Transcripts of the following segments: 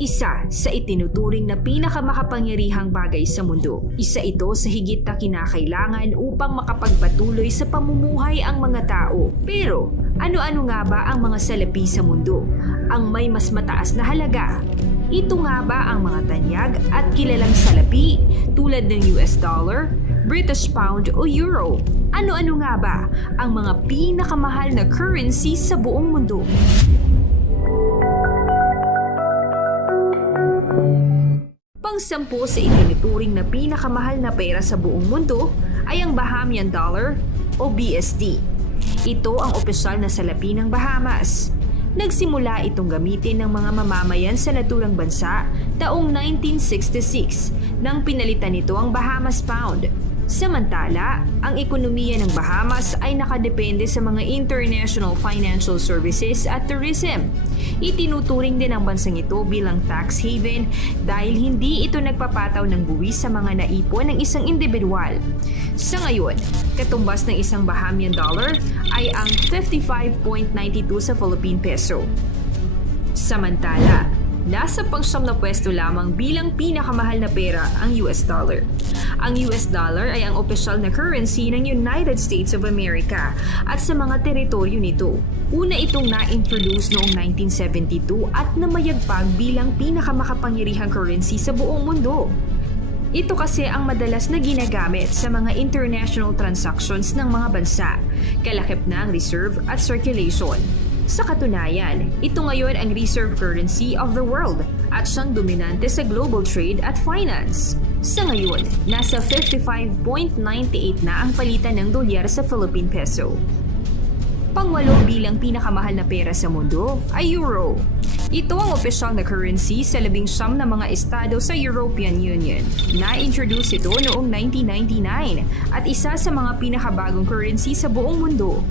Isa sa itinuturing na pinakamakapangyarihang bagay sa mundo. Isa ito sa higit na kinakailangan upang makapagpatuloy sa pamumuhay ang mga tao. Pero ano-ano nga ba ang mga salapi sa mundo? Ang may mas mataas na halaga? Ito nga ba ang mga tanyag at kilalang salapi tulad ng US dollar, British pound o euro? Ano-ano nga ba ang mga pinakamahal na currency sa buong mundo? Pang-sampu sa itinuturing na pinakamahal na pera sa buong mundo ay ang Bahamian Dollar o BSD. Ito ang opisyal na salapi ng Bahamas. Nagsimula itong gamitin ng mga mamamayan sa naturang bansa taong 1966 nang pinalitan nito ang Bahamas Pound. Samantala, ang ekonomiya ng Bahamas ay nakadepende sa mga international financial services at tourism. Itinuturing din ang bansang ito bilang tax haven dahil hindi ito nagpapataw ng buwis sa mga naipon ng isang individual. Sa ngayon, katumbas ng isang Bahamian dollar ay ang 55.92 sa Philippine peso. Samantala, nasa pang-siyam na pwesto lamang bilang pinakamahal na pera ang US dollar. Ang US dollar ay ang opisyal na currency ng United States of America at sa mga teritoryo nito. Una itong na-introduce noong 1972 at namayagpag bilang pinakamakapangyarihang currency sa buong mundo. Ito kasi ang madalas na ginagamit sa mga international transactions ng mga bansa, kalakip na ang reserve at circulation. Sa katunayan, ito ngayon ang reserve currency of the world at siyang dominante sa global trade at finance. Sa ngayon, nasa 55.98 na ang palitan ng dolyar sa Philippine peso. Pangwalo bilang pinakamahal na pera sa mundo ay euro. Ito ang opisyal na currency sa 19 na mga estado sa European Union. Na-introduce ito noong 1999 at isa sa mga pinakabagong currency sa buong mundo.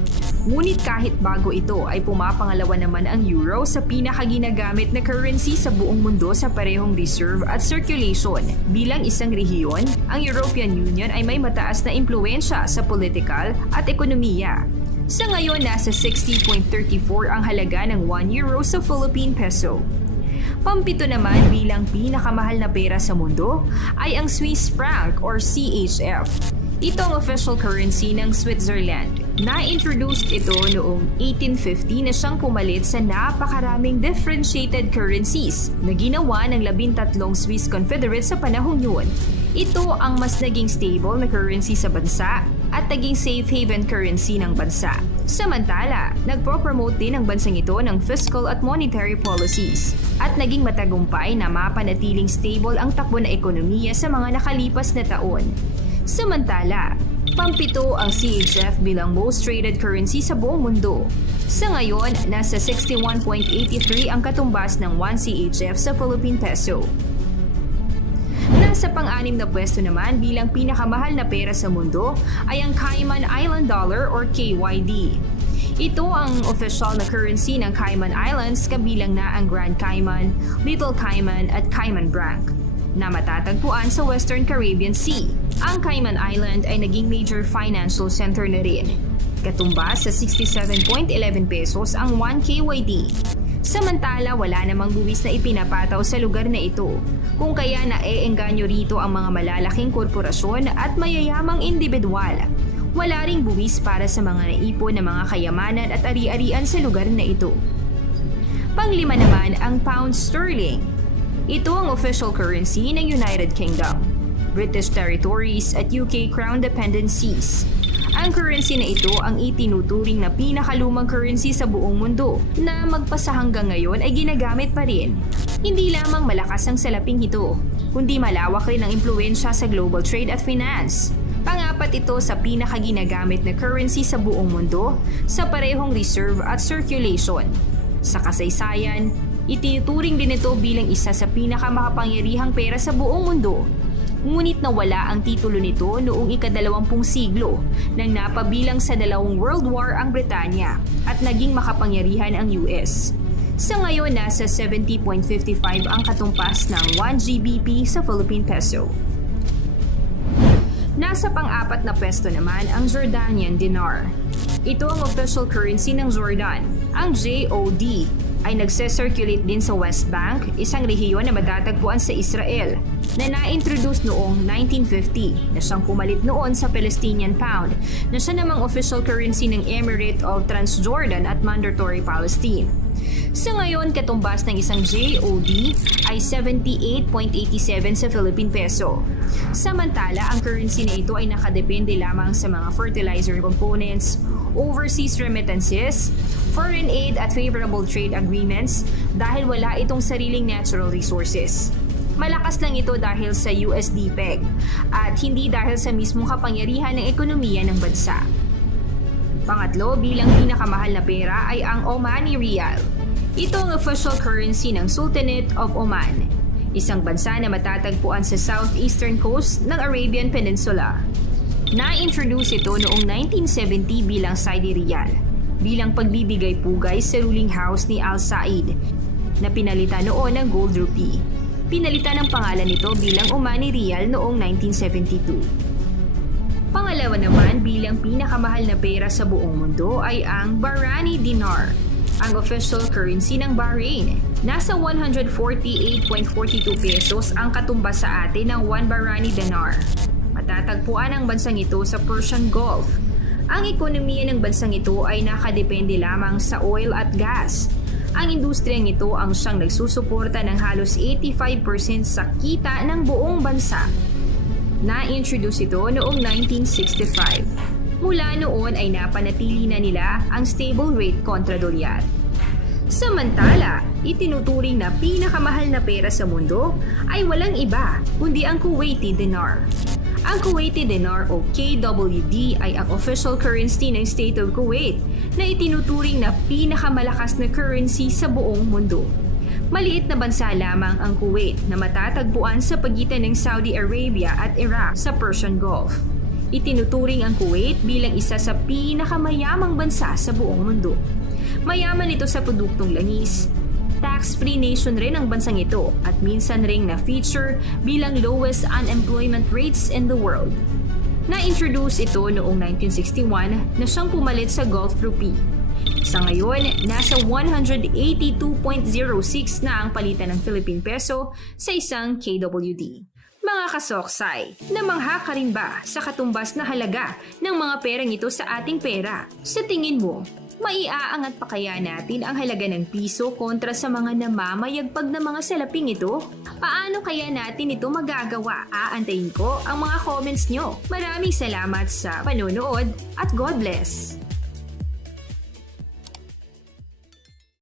Ngunit kahit bago ito ay pumapangalawa naman ang euro sa pinakaginagamit na currency sa buong mundo sa parehong reserve at circulation. Bilang isang rehiyon, ang European Union ay may mataas na impluwensya sa politikal at ekonomiya. Sa ngayon, nasa 60.34 ang halaga ng 1 euro sa Philippine peso. Pampito naman bilang pinakamahal na pera sa mundo ay ang Swiss franc or CHF. Ito ang official currency ng Switzerland. Na-introduced ito noong 1850 na siyang pumalit sa napakaraming differentiated currencies na ginawa ng 13 Swiss Confederates sa panahong yun. Ito ang mas naging stable na currency sa bansa at naging safe haven currency ng bansa. Samantala, nagpo-promote din ang bansang ito ng fiscal at monetary policies at naging matagumpay na mapanatiling stable ang takbo na ekonomiya sa mga nakalipas na taon. Samantala, pampito ang CHF bilang most traded currency sa buong mundo. Sa ngayon, nasa 61.83 ang katumbas ng 1 CHF sa Philippine peso. Nasa pang-anim na pwesto naman bilang pinakamahal na pera sa mundo ay ang Cayman Island Dollar or KYD. Ito ang official na currency ng Cayman Islands kabilang na ang Grand Cayman, Little Cayman at Cayman Brac na matatagpuan sa Western Caribbean Sea. Ang Cayman Island ay naging major financial center na rin. Katumbas sa 67.11 pesos ang 1 KYD. Samantala, wala namang buwis na ipinapataw sa lugar na ito, kung kaya naeengganyo rito ang mga malalaking korporasyon at mayayamang individual. Wala ring buwis para sa mga naipon na mga kayamanan at ari-arian sa lugar na ito. Panglima naman ang pound sterling. Ito ang official currency ng United Kingdom, British Territories at UK Crown Dependencies. Ang currency na ito ang itinuturing na pinakalumang currency sa buong mundo na magpasa hanggang ngayon ay ginagamit pa rin. Hindi lamang malakas ang salaping ito, kundi malawak rin ang impluwensya sa global trade at finance. Pangapat ito sa pinakaginagamit na currency sa buong mundo sa parehong reserve at circulation. Sa kasaysayan, itinuturing din ito bilang isa sa pinakamakapangyarihang pera sa buong mundo. Ngunit nawala ang titulo nito noong ika-20 siglo nang napabilang sa 2 World War ang Britanya at naging makapangyarihan ang US. Sa ngayon, nasa 70.55 ang katumpas ng 1 GBP sa Philippine peso. Nasa pang-apat na pwesto naman ang Jordanian dinar. Ito ang official currency ng Jordan Ang JOD ay nagse-circulate din sa West Bank, isang rehiyon na matatagpuan sa Israel, na na-introduce noong 1950 na siyang pumalit noon sa Palestinian Pound na siya namang official currency ng Emirate of Transjordan at Mandatory Palestine. Sa ngayon, katumbas ng isang JOD ay 78.87 sa Philippine Peso. Samantala, ang currency na ito ay nakadepende lamang sa mga fertilizer components, overseas remittances, foreign aid at favorable trade agreements dahil wala itong sariling natural resources. Malakas lang ito dahil sa USD peg at hindi dahil sa mismong kapangyarihan ng ekonomiya ng bansa. Pangatlo, bilang pinakamahal na pera ay ang Omani Rial. Ito ang official currency ng Sultanate of Oman, isang bansa na matatagpuan sa southeastern coast ng Arabian Peninsula. Na-introduce ito noong 1970 bilang Saudi Riyal, bilang pagbibigay pugay sa ruling house ni Al Said, na pinalitan noon ng gold rupee. Pinalitan ang pangalan nito bilang Omani Rial noong 1972. Pangalawa naman bilang pinakamahal na pera sa buong mundo ay ang Bahraini Dinar, ang official currency ng Bahrain. Nasa 148.42 pesos ang katumbas sa atin ng 1 Bahraini Dinar. Matatagpuan ang bansang ito sa Persian Gulf. Ang ekonomiya ng bansang ito ay nakadepende lamang sa oil at gas. Ang industriyang ito ang siyang nagsusuporta ng halos 85% sa kita ng buong bansa. Na-introduce ito noong 1965. Mula noon ay napanatili na nila ang stable rate kontra dolyar. Samantala, itinuturing na pinakamahal na pera sa mundo ay walang iba kundi ang Kuwaiti Dinar. Ang Kuwaiti Dinar o KWD ay ang official currency ng State of Kuwait na itinuturing na pinakamalakas na currency sa buong mundo. Maliit na bansa lamang ang Kuwait na matatagpuan sa pagitan ng Saudi Arabia at Iraq sa Persian Gulf. Itinuturing ang Kuwait bilang isa sa pinakamayamang bansa sa buong mundo. Mayaman ito sa produktong langis. Tax-free nation rin ang bansang ito at minsan ring na-feature bilang lowest unemployment rates in the world. Na-introduce ito noong 1961 na siyang pumalit sa Gulf rupee. Sa ngayon, nasa 182.06 na ang palitan ng Philippine Peso sa isang KWD. Mga kasoksay, namangha ka rin ba sa katumbas na halaga ng mga perang ito sa ating pera? Sa tingin mo, maiaangat pa kaya natin ang halaga ng piso kontra sa mga namamayagpag na mga salaping ito? Paano kaya natin ito magagawa? Aantayin ko ang mga comments nyo. Maraming salamat sa panonood at God bless!